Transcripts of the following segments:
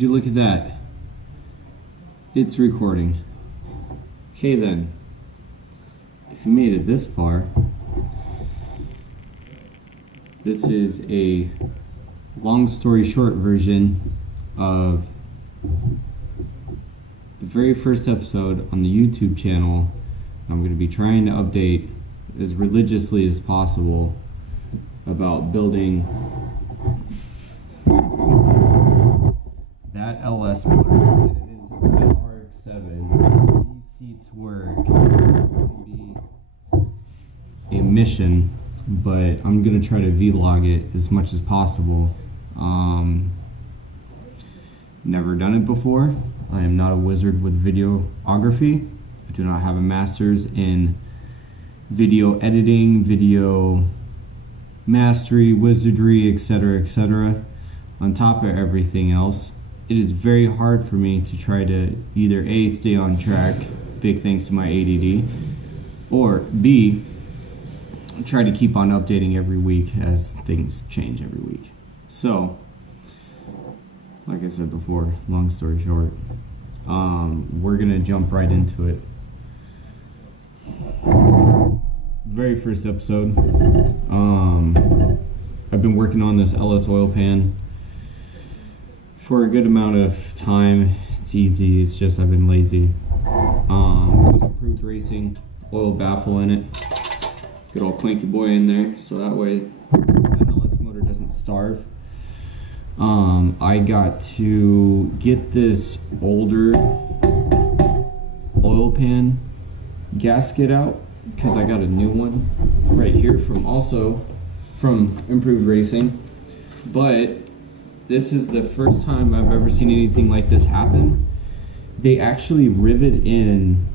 Would you look at that? It's recording. Okay then, if you made it this far, this is a long story short version of the very first episode on the YouTube channel. I'm going to be trying to update as religiously as possible about building that LS motor, get it into the RX7. These seats work. It's going to be a mission, but I'm going to try to vlog it as much as possible. Never done it before. I am not a wizard with videography. I do not have a master's in video editing, video mastery, wizardry, etc., etc. On top of everything else, it is very hard for me to try to either A, stay on track, big thanks to my ADD, or B, try to keep on updating every week as things change every week. So, like I said before, long story short, we're gonna jump right into it. Very first episode. I've been working on this LS oil pan for a good amount of time. It's easy, it's just I've been lazy. Improved racing, oil baffle in it. Good old clanky boy in there, so that way that LS motor doesn't starve. I got to get this older oil pan gasket out because I got a new one right here from Improved Racing. But this is the first time I've ever seen anything like this happen. They actually rivet in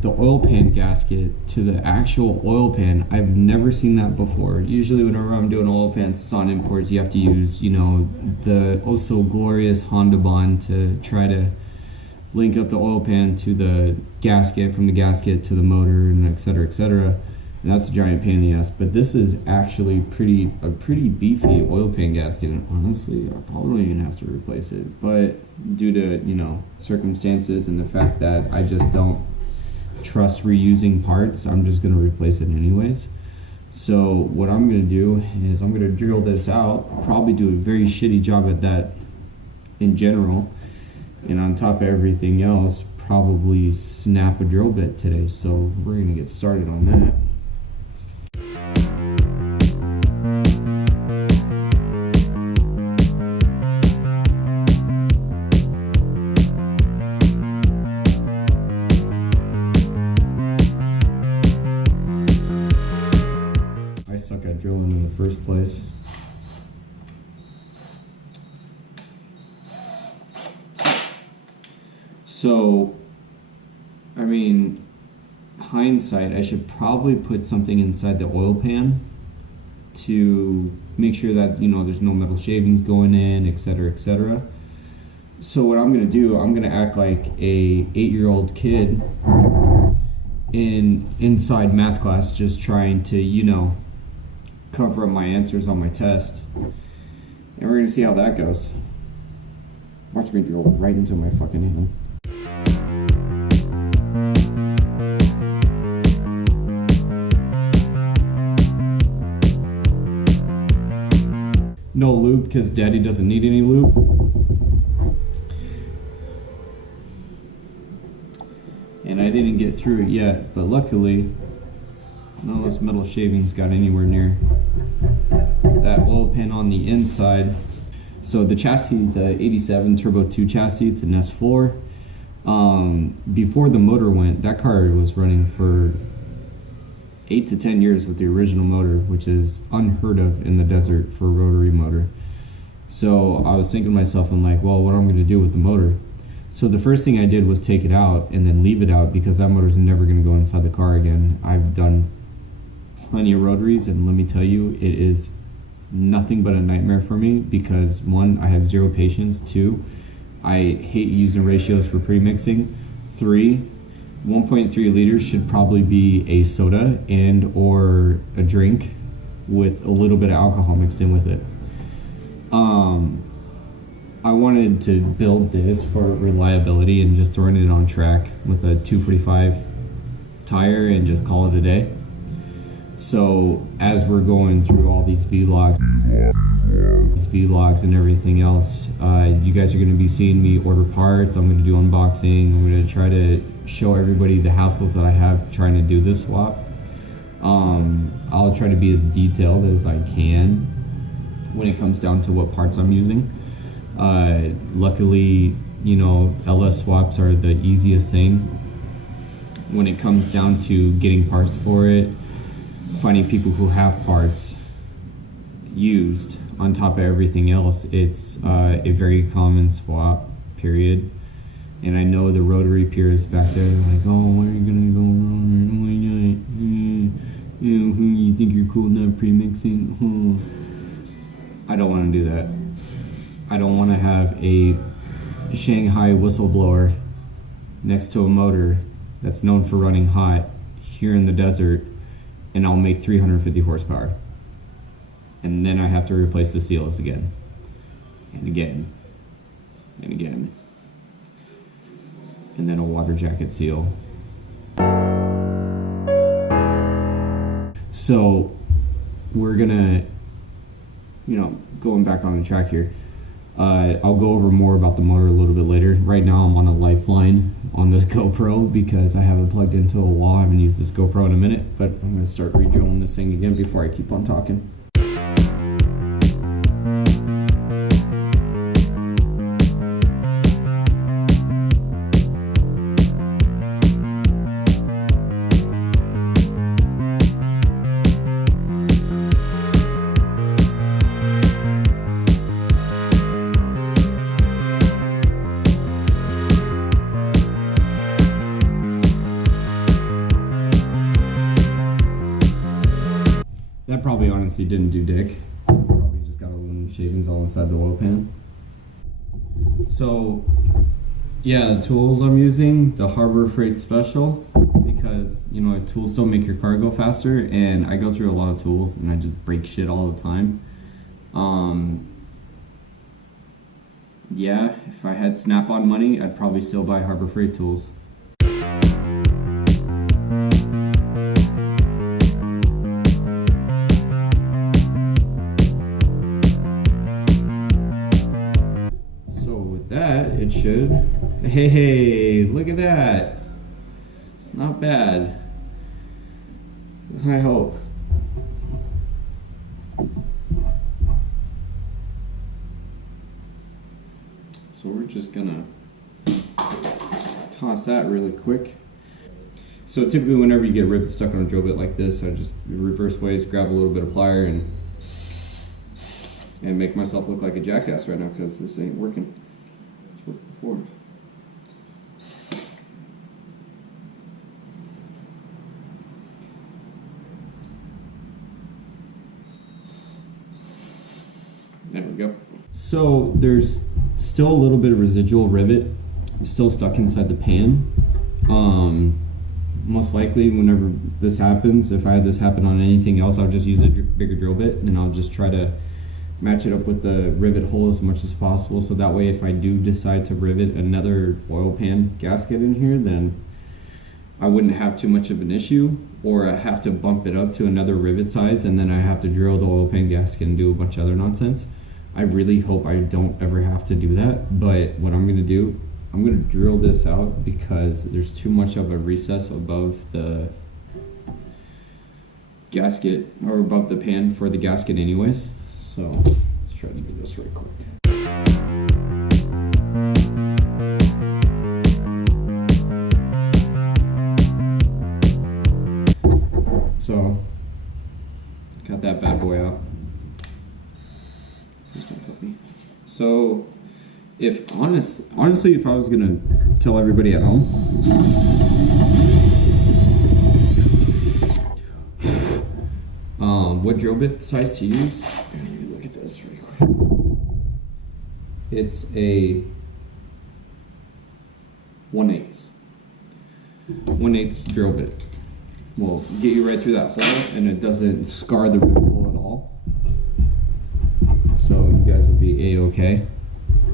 the oil pan gasket to the actual oil pan. I've never seen that before. Usually whenever I'm doing oil pans, it's on imports. You have to use, you know, the oh so glorious Honda bond to try to link up the oil pan to the gasket, from the gasket to the motor, and etc., etc. And that's a giant pain in the ass. But this is actually a pretty beefy oil pan gasket, and honestly, I probably don't even have to replace it. But due to, you know, circumstances and the fact that I just don't trust reusing parts, I'm just going to replace it anyways. So what I'm going to do is I'm going to drill this out, probably do a very shitty job at that in general, and on top of everything else, probably snap a drill bit today. So we're going to get started on that. I suck at drilling in the first place. So, I mean, hindsight, I should probably put something inside the oil pan to make sure that, you know, there's no metal shavings going in, etc., etc. So what I'm going to do, I'm going to act like a 8-year-old kid inside math class, just trying to, you know, cover up my answers on my test. And we're going to see how that goes. Watch me drill right into my fucking hand. No lube, because daddy doesn't need any lube. And I didn't get through it yet, but luckily none of those metal shavings got anywhere near that oil pan on the inside. So the chassis is a 87 Turbo 2 chassis, it's an S4. Before the motor went, that car was running for 8 to 10 years with the original motor, which is unheard of in the desert for a rotary motor. So I was thinking to myself, I'm like, well, what am I going to do with the motor? So the first thing I did was take it out and then leave it out, because that motor is never going to go inside the car again. I've done plenty of rotaries, and let me tell you, it is nothing but a nightmare for me, because 1, I have 0 patience. 2, I hate using ratios for pre-mixing. 3, 1.3 liters should probably be a soda and or a drink with a little bit of alcohol mixed in with it. I wanted to build this for reliability and just throwing it on track with a 245 tire and just call it a day. So as we're going through all these vlogs and everything else, you guys are going to be seeing me order parts. I'm going to do unboxing. I'm going to try to show everybody the hassles that I have trying to do this swap. I'll try to be as detailed as I can when it comes down to what parts I'm using. Luckily, you know, LS swaps are the easiest thing when it comes down to getting parts for it, finding people who have parts used on top of everything else. It's a very common swap, period. And I know the rotary peers back there are like, oh, why are you gonna go wrong? Why not? You think you're cool enough pre-mixing? I don't want to do that. I don't want to have a Shanghai whistleblower next to a motor that's known for running hot here in the desert, and I'll make 350 horsepower. And then I have to replace the seals again, and again, and again. And then a water jacket seal. So we're gonna, you know, going back on the track here, I'll go over more about the motor a little bit later. Right now I'm on a lifeline on this GoPro because I haven't plugged into a wall. I haven't used this GoPro in a minute, but I'm gonna start re-drilling this thing again before I keep on talking. That probably honestly didn't do dick. Probably just got aluminum shavings all inside the oil pan. So yeah, the tools I'm using, the Harbor Freight Special, because you know tools don't make your car go faster, and I go through a lot of tools and I just break shit all the time. Yeah, if I had Snap-on money, I'd probably still buy Harbor Freight tools. It should. Hey, look at that. Not bad. I hope. So we're just gonna toss that really quick. So typically whenever you get a rivet stuck on a drill bit like this, I just reverse ways, grab a little bit of plier and make myself look like a jackass right now because this ain't working. Before. There we go. So there's still a little bit of residual rivet still stuck inside the pan. Most likely whenever this happens, if I had this happen on anything else, I'll just use a bigger drill bit and I'll just try to match it up with the rivet hole as much as possible, so that way if I do decide to rivet another oil pan gasket in here, then I wouldn't have too much of an issue, or I have to bump it up to another rivet size and then I have to drill the oil pan gasket and do a bunch of other nonsense. I really hope I don't ever have to do that, but what I'm going to do, I'm going to drill this out because there's too much of a recess above the gasket, or above the pan for the gasket anyways. So let's try to do this right quick. So got that bad boy out. So if honestly, if I was gonna tell everybody at home, what drill bit size to use, let me look at this really quick. It's a 1/8 drill bit. Will get you right through that hole, and it doesn't scar the rivet hole at all. So you guys will be A-okay.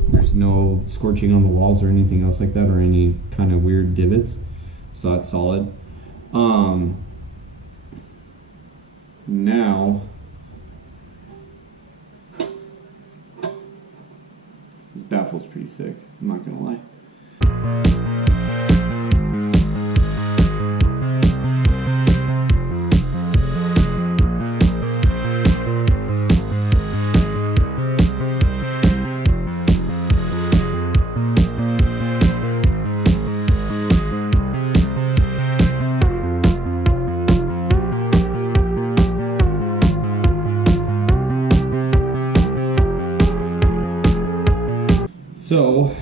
There's no scorching on the walls or anything else like that, or any kind of weird divots. So that's solid. Now, this baffle's pretty sick, I'm not gonna lie. So,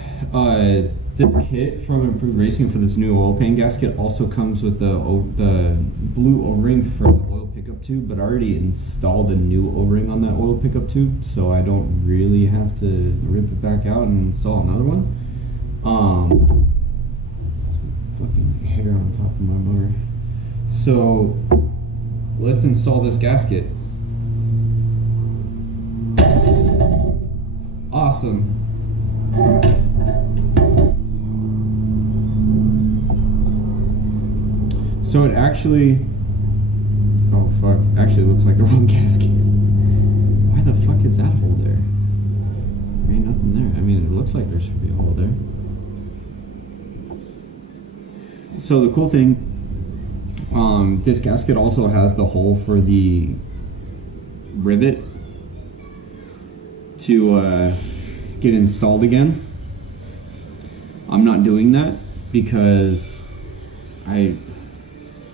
this kit from Improved Racing for this new oil pan gasket also comes with the blue O-ring for the oil pickup tube, but I already installed a new O-ring on that oil pickup tube, so I don't really have to rip it back out and install another one. Fucking hair on top of my motor. So, let's install this gasket. Awesome. So it actually, oh fuck, actually looks like the wrong gasket. Why the fuck is that hole there? There ain't nothing there. I mean, it looks like there should be a hole there. So the cool thing, this gasket also has the hole for the rivet to get installed again. I'm not doing that because I,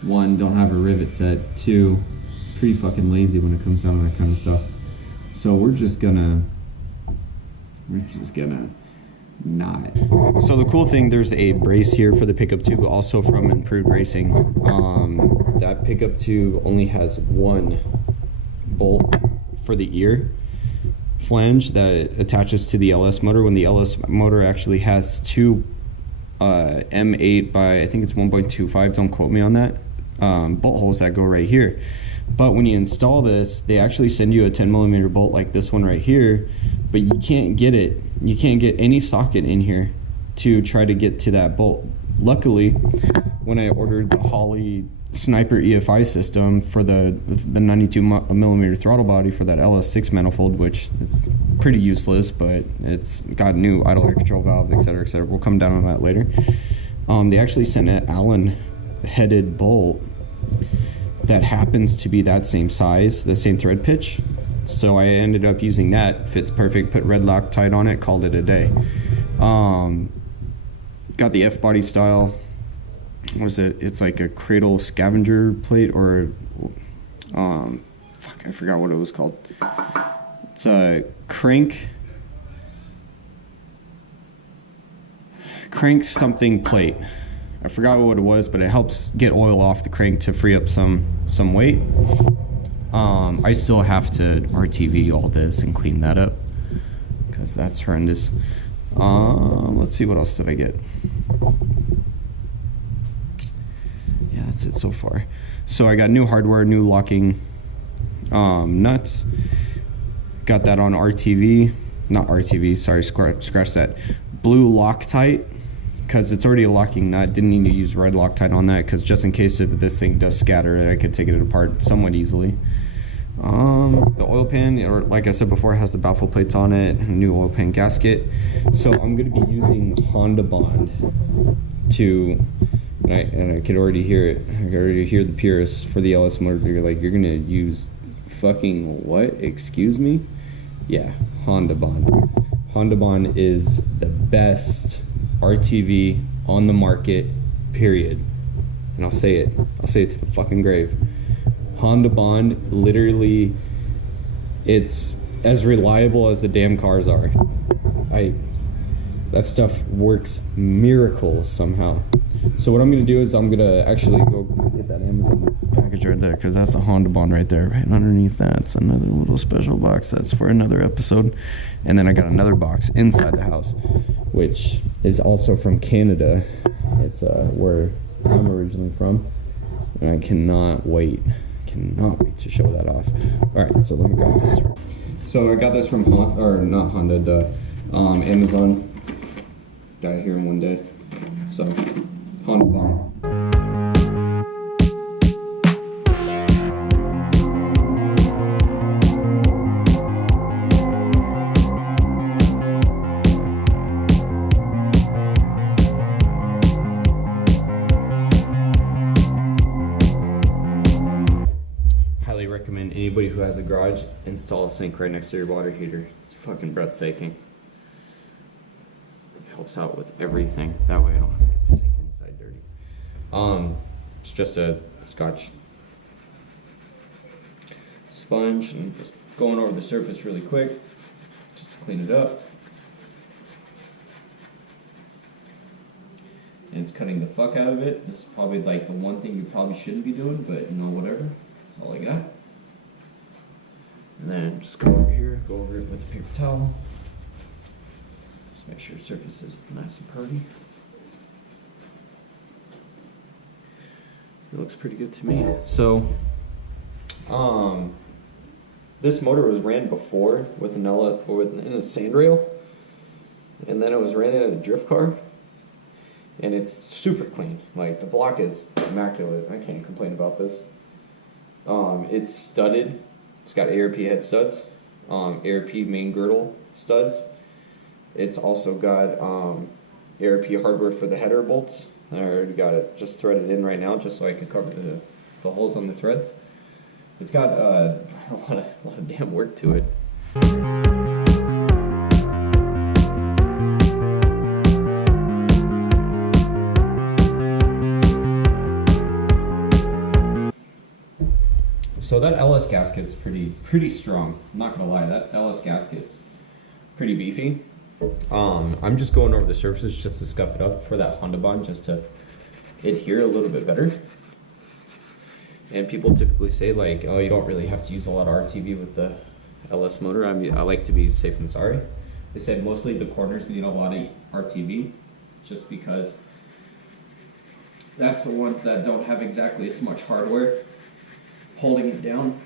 one, don't have a rivet set, two, pretty fucking lazy when it comes down to that kind of stuff. So we're just gonna not. So the cool thing, there's a brace here for the pickup tube, also from Improved Racing. That pickup tube only has one bolt for the ear flange that attaches to the LS motor, when the LS motor actually has two M8 by, I think it's 1.25, don't quote me on that, bolt holes that go right here. But when you install this, they actually send you a 10mm bolt like this one right here, but you can't get it, you can't get any socket in here to try to get to that bolt. Luckily, when I ordered the Holley Sniper EFI system for the 92mm throttle body for that LS6 manifold, which it's pretty useless, but it's got new idle air control valve, etc., etc. We'll come down on that later. They actually sent an Allen headed bolt that happens to be that same size, the same thread pitch. So I ended up using that. Fits perfect. Put red Loctite on it. Called it a day. Got the F body style. What is it? It's like a cradle scavenger plate, or fuck, I forgot what it was called. It's a crank something plate. I forgot what it was, but it helps get oil off the crank to free up some weight. I still have to RTV all this and clean that up because that's horrendous. Let's see, what else did I get? Yeah, that's it so far. So I got new hardware, new locking nuts. Got that on RTV, not RTV, sorry, scratch that. Blue Loctite, because it's already a locking nut. Didn't need to use red Loctite on that, because just in case if this thing does scatter, I could take it apart somewhat easily. The oil pan, or like I said before, has the baffle plates on it, new oil pan gasket. So I'm going to be using Honda Bond to, and I could already hear it. I could already hear the purists for the LS motor. They're like, you're going to use fucking what? Excuse me? Yeah, Honda Bond. Honda Bond is the best RTV on the market, period. And I'll say it to the fucking grave. Honda Bond, literally, it's as reliable as the damn cars are. That stuff works miracles somehow. So what I'm gonna do is I'm gonna actually go get that Amazon package right there, because that's the Honda Bond right there. Right underneath that's another little special box. That's for another episode. And then I got another box inside the house, which is also from Canada. It's where I'm originally from, and I cannot wait to show that off. All right, so let me grab this. So I got this from Honda, or not Honda, the Amazon. Got it here in one day. So, Honda bomb. Highly recommend anybody who has a garage install a sink right next to your water heater. It's fucking breathtaking. It helps out with everything. That way I don't have to get the sink inside dirty. It's just a Scotch sponge and just going over the surface really quick just to clean it up. And it's cutting the fuck out of it. This is probably like the one thing you probably shouldn't be doing, but you know, whatever. That's all I got. And then just go over here, go over it with a paper towel. Just make sure the surface is nice and purty. It looks pretty good to me. So, this motor was ran before with an in a sand rail, and then it was ran in a drift car, and it's super clean. Like, the block is immaculate. I can't complain about this. It's studded. It's got ARP head studs, ARP main girdle studs. It's also got ARP hardware for the header bolts. I already got it just threaded in right now, just so I can cover the holes on the threads. It's got a lot of damn work to it. So that LS gasket's pretty strong. I'm not gonna lie, that LS gasket's pretty beefy. I'm just going over the surfaces just to scuff it up for that Honda bond, just to adhere a little bit better. And people typically say like, oh, you don't really have to use a lot of RTV with the LS motor. I like to be safe than sorry. They said mostly the corners need a lot of RTV, just because that's the ones that don't have exactly as much hardware holding it down.